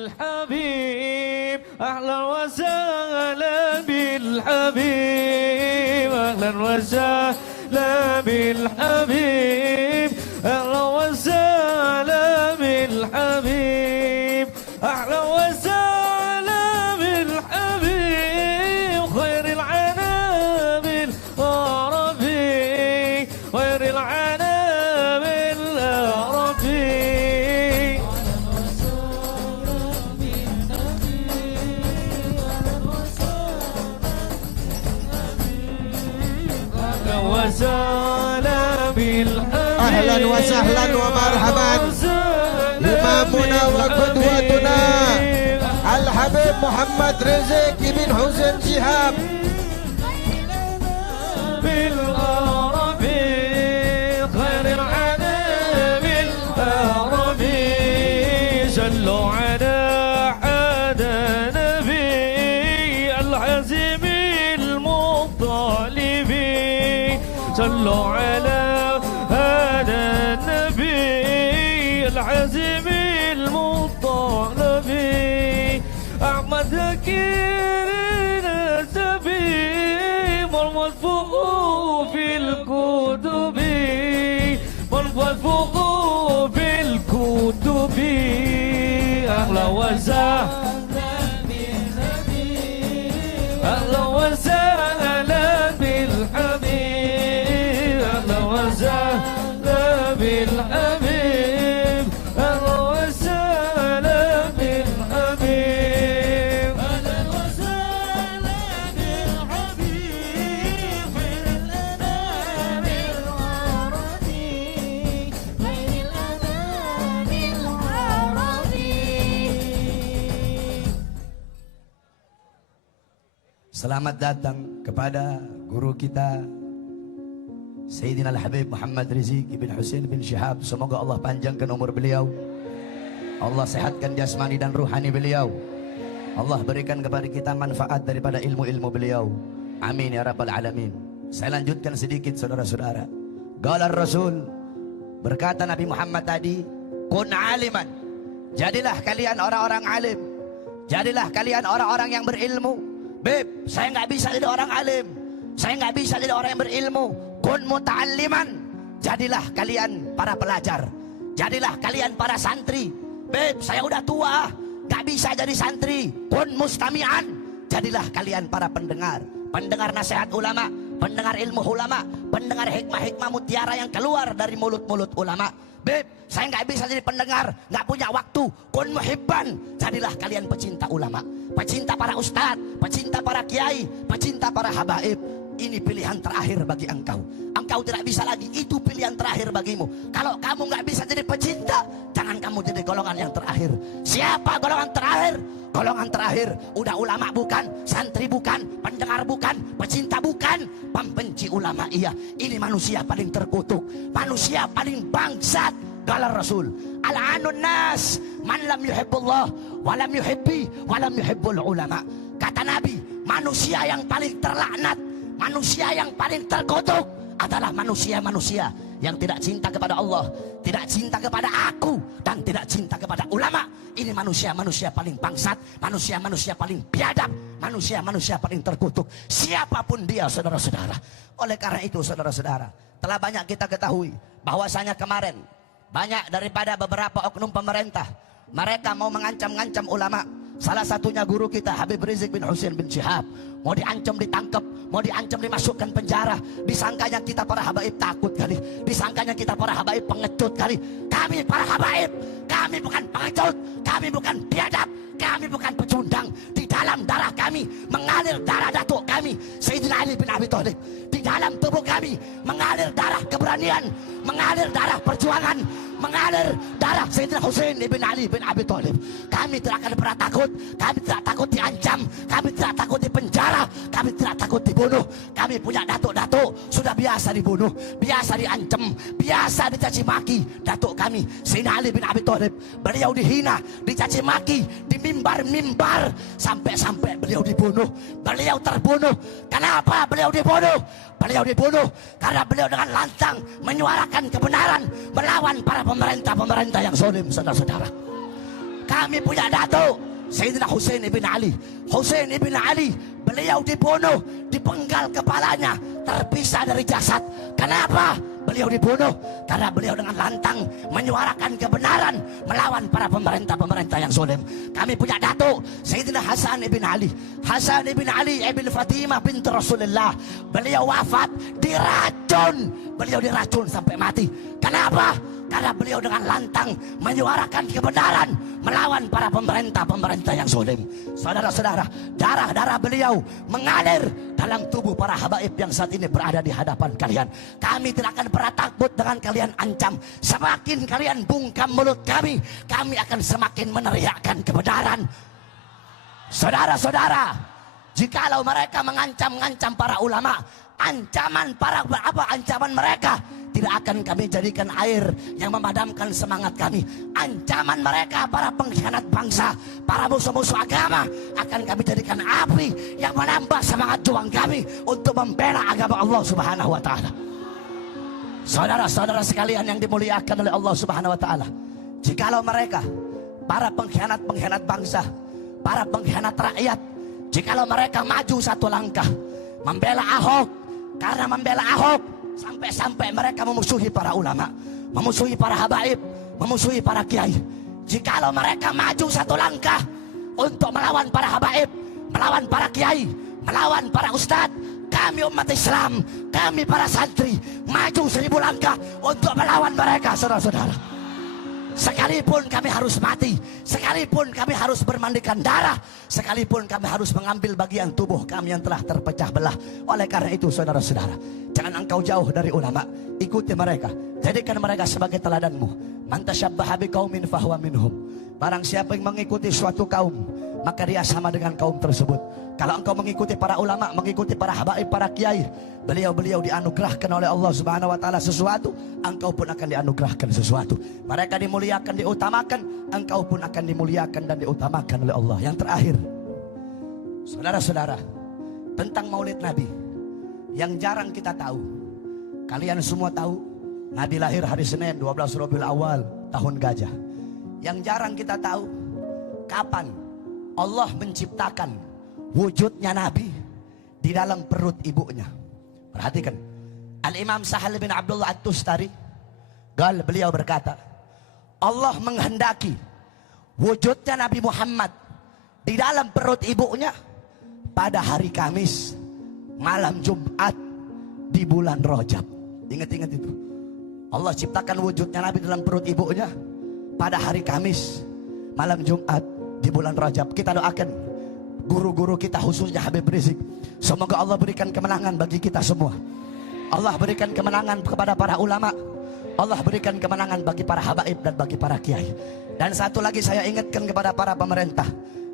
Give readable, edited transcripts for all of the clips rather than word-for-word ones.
بالحبيب أهلا وسهلا بالحبيب أهلا وسهلا بالحبيب أهلا وسهلا بالحبيب أهلا وسهلا بالحبيب خير العنام العربي خير العنام العربي أهلا وسهلا ومرحبا إمامنا وقدوتنا الحبيب محمد رزق بن حسين شهاب بالعربي خير العنام العربي صلوا على هذا النبي العزيم المطلب صلوا على هذا النبي العزيم المطلب أحمد كير الزبي والمدفوع في الكتب والمدفوع في الكتب أهلا وسهلا بالنبي أهلا وسهلا بالحبيب أهلا وسهلا بالحبيب أهلا وسهلا بالحبيب أهلا وسهلا بالحبيب خير الأنام العربي خير الأنام العربي. Selamat datang kepada guru kita Sayyidina Al-Habib Muhammad Rizq bin Husain bin Shihab. Semoga Allah panjangkan umur beliau, Allah sehatkan jasmani dan ruhani beliau, Allah berikan kepada kita manfaat daripada ilmu-ilmu beliau. Amin ya rabbal alamin. Saya lanjutkan sedikit saudara-saudara. Qala Rasul, berkata Nabi Muhammad tadi, kun aliman, jadilah kalian orang-orang alim, jadilah kalian orang-orang yang berilmu. Beb, saya nggak bisa jadi orang alim, saya nggak bisa jadi orang yang berilmu. Kun muta'alliman, jadilah kalian para pelajar, jadilah kalian para santri. Beb, saya udah tua, nggak bisa jadi santri. Kun mustami'an, jadilah kalian para pendengar, pendengar nasihat ulama, pendengar ilmu ulama, pendengar hikmah-hikmah mutiara yang keluar dari mulut-mulut ulama. Beb, saya nggak bisa jadi pendengar, nggak punya waktu. Kun muhibban, jadilah kalian pecinta ulama, pecinta para ustadz, pecinta para kiai, pecinta para habaib. Ini pilihan terakhir bagi engkau. Engkau tidak bisa lagi, itu pilihan terakhir bagimu. Kalau kamu nggak bisa jadi pecinta, jangan kamu jadi golongan yang terakhir. Siapa golongan terakhir? Golongan terakhir udah ulama bukan, santri bukan, pendengar bukan, pecinta bukan, pembenci ulama iya. Ini manusia paling terkutuk, manusia paling bangsat. Qala Rasul, al-anun nas man lam yuhibbullah wa lam yuhibbi wa lam yuhibbul ulama. Kata Nabi, manusia yang paling terlaknat, manusia yang paling terkutuk adalah manusia-manusia yang tidak cinta kepada Allah, tidak cinta kepada aku, dan tidak cinta kepada ulama. Ini manusia-manusia paling bangsat, manusia-manusia paling biadab, manusia-manusia paling terkutuk, siapapun dia, saudara-saudara. Oleh karena itu, saudara-saudara, telah banyak kita ketahui bahwasanya kemarin banyak daripada beberapa oknum pemerintah, mereka mau mengancam-ngancam ulama. Salah satunya guru kita Habib Rizq bin Husain bin Shihab, mau diancam ditangkap, mau diancam dimasukkan penjara. Disangkanya kita para habaib takut kali, disangkanya kita para habaib pengecut kali. Kami para habaib, kami bukan pengecut, kami bukan biadab, kami bukan pecundang. Di dalam darah kami mengalir darah datuk kami Sayyidina Ali bin Abi Thalib. Di dalam tubuh kami mengalir darah keberanian, mengalir darah perjuangan, mengalir darah Sayyidina Husain bin Ali bin Abi Thalib. Kami tidak akan pernah takut, kami tidak takut diancam, kami tidak takut dipenjara, kami tidak takut dibunuh. Kami punya datuk-datuk sudah biasa dibunuh, biasa diancam, biasa dicaci maki. Datuk kami Sayyidina Ali bin Abi Thalib, beliau dihina, dicaci maki di mimbar-mimbar, sampai-sampai beliau dibunuh, beliau terbunuh. Kenapa beliau dibunuh? Beliau dibunuh karena beliau dengan lantang menyuarakan kebenaran melawan para pemerintah-pemerintah yang zalim, saudara-saudara. Kami punya datuk Sayyidina Husain ibn Ali. Husain ibn Ali, beliau dibunuh, dipenggal kepalanya, terpisah dari jasad. Kenapa beliau dibunuh? Karena beliau dengan lantang menyuarakan kebenaran melawan para pemerintah-pemerintah yang zalim. Kami punya datuk Sayyidina Hasan ibn Ali. Hasan ibn Ali ibn Fatimah binti Rasulullah. Beliau wafat diracun. Beliau diracun sampai mati. Kenapa? Karena beliau dengan lantang menyuarakan kebenaran melawan para pemerintah-pemerintah yang zalim. Saudara-saudara, darah-darah beliau mengalir dalam tubuh para habaib yang saat ini berada di hadapan kalian. Kami tidak akan pernah takut dengan kalian ancam. Semakin kalian bungkam mulut kami akan semakin meneriakkan kebenaran. Saudara-saudara, jikalau mereka mengancam-ngancam para ulama, ancaman mereka tidak akan kami jadikan air yang memadamkan semangat kami. Ancaman mereka, para pengkhianat bangsa, para musuh-musuh agama, akan kami jadikan api yang menambah semangat juang kami untuk membela agama Allah Subhanahu wa Ta'ala. Saudara-saudara sekalian yang dimuliakan oleh Allah Subhanahu wa Ta'ala, jikalau mereka, para pengkhianat bangsa, para pengkhianat rakyat, jikalau mereka maju satu langkah membela Ahok, karena membela Ahok sampai-sampai mereka memusuhi para ulama, memusuhi para habaib, memusuhi para kiai. Jikalau mereka maju satu langkah untuk melawan para habaib, melawan para kiai, melawan para ustadz, kami umat Islam, kami para santri maju 1000 langkah untuk melawan mereka, saudara-saudara. Sekalipun kami harus mati, sekalipun kami harus bermandikan darah, sekalipun kami harus mengambil bagian tubuh kami yang telah terpecah belah. Oleh karena itu, saudara-saudara, jangan engkau jauh dari ulama, ikuti mereka, jadikan mereka sebagai teladanmu. Man tasyabbaha biqaumin fahuwa minhum. Barang siapa yang mengikuti suatu kaum, maka dia sama dengan kaum tersebut. Kalau engkau mengikuti para ulama, mengikuti para habaib, para kiai, beliau-beliau dianugerahkan oleh Allah Subhanahu wa Ta'ala sesuatu, engkau pun akan dianugerahkan sesuatu. Mereka dimuliakan, diutamakan, engkau pun akan dimuliakan dan diutamakan oleh Allah. Yang terakhir, saudara-saudara, tentang Maulid Nabi yang jarang kita tahu. Kalian semua tahu Nabi lahir hari Senin 12 Rabiul Awal tahun gajah. Yang jarang kita tahu, kapan Allah menciptakan wujudnya Nabi di dalam perut ibunya. Perhatikan, Al-Imam Sahal bin Abdullah At-Tustari, beliau berkata, Allah menghendaki wujudnya Nabi Muhammad di dalam perut ibunya pada hari Kamis malam Jumat di bulan Rajab. Ingat-ingat itu. Allah ciptakan wujudnya Nabi dalam perut ibunya pada hari Kamis malam Jumat di bulan Rajab. Kita doakan guru-guru kita, khususnya Habib Rizik, semoga Allah berikan kemenangan bagi kita semua. Allah berikan kemenangan kepada para ulama, Allah berikan kemenangan bagi para habaib dan bagi para kiai. Dan satu lagi saya ingatkan kepada para pemerintah,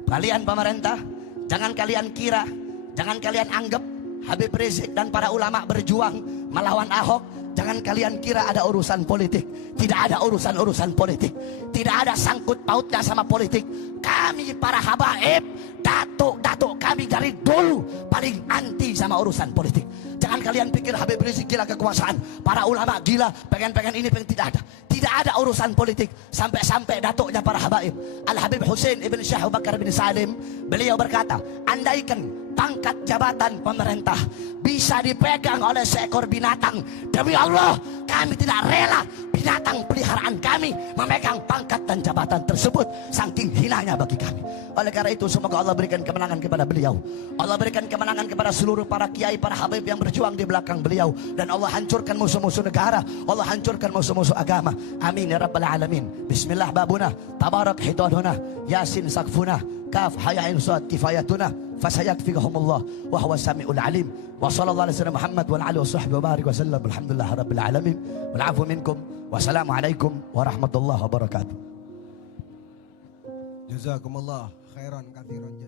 kalian pemerintah, jangan kalian kira, jangan kalian anggap Habib Rizik dan para ulama berjuang melawan Ahok, jangan kalian kira ada urusan politik. Tidak ada urusan-urusan politik, tidak ada sangkut pautnya sama politik. Kami para habaib, datuk kami dari dulu paling anti sama urusan politik. Jangan kalian pikir Habib Rizik gila kekuasaan, para ulama gila pengen ini, tidak ada. Tidak ada urusan politik. Sampai-sampai datuknya para habaib, Al-Habib Husain ibn Syekh Abu Bakar bin Salim, beliau berkata, andaikan pangkat jabatan pemerintah bisa dipegang oleh seekor binatang, demi Allah kami tidak rela binatang peliharaan kami memegang pangkat dan jabatan tersebut, saking hinanya bagi kami. Oleh karena itu, semoga Allah berikan kemenangan kepada beliau, Allah berikan kemenangan kepada seluruh para kiai, para habib yang berjuang di belakang beliau, dan Allah hancurkan musuh-musuh negara, Allah hancurkan musuh-musuh agama. Amin ya rabbal alamin. Bismillah babuna, tabarak hidaduna, yasin sakfuna, kaf hayain suat kifayatuna, fasayakfikahumullah wa huwa sami'ul alim. Wa sallallahu alaihi wasallam Muhammad wa alihi washabbihi wa barik wa sallam. Alhamdulillah rabbil alamin. Wal afu minkum. Wassalamualaikum warahmatullahi wabarakatuh. Jazakumullah khairan katsiran.